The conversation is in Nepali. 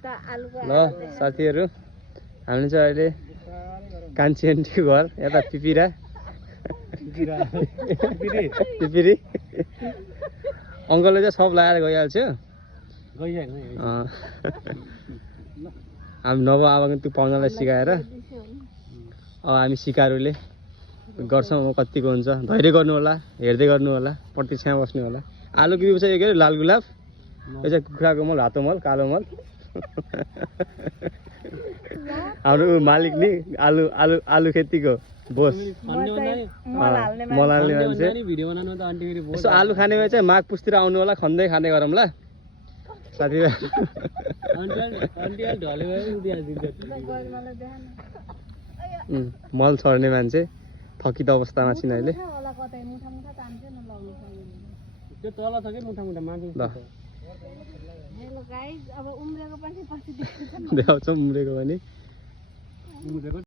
ल साथीहरू हामी चाहिँ अहिले कान्छी आन्टीको घर यता पिपिरा पिपिरी अङ्कलले चाहिँ सब लगाएर गइहाल्छ हामी नव आगन्तुक पाहुनालाई सिकाएर अब हामी सिकारुले गर्छौँ कतिको हुन्छ धैर्य गर्नु होला हेर्दै गर्नु होला प्रतीक्षामा बस्नु होला आलुको बिउ चाहिँ के अरे लाल गुलाब यो चाहिँ कुखुराको मल रातो मल कालो मल हाम्रो मालिक नि आलु आलु आलु खेतीको बोस मल हाल्ने मान्छे यसो आलु खाने भए चाहिँ माघ पुसतिर आउनु होला खन्दै खाने गरौँ ल साथीभाइ मल छर्ने मान्छे थकित अवस्थामा छिन् अहिले देखाउँछौँ उम्रेको पनि